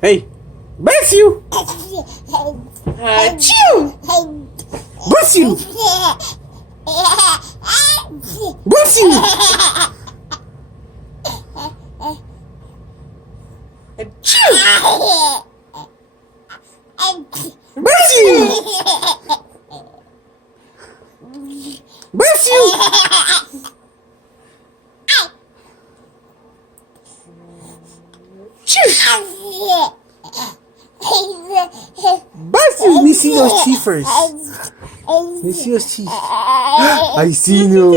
Hey, bless you! Achoo! Bless you! Bless you! Achoo! Bless you! Bless you! Bless you! Let me see your teeth first. Let me see your teeth. I see no.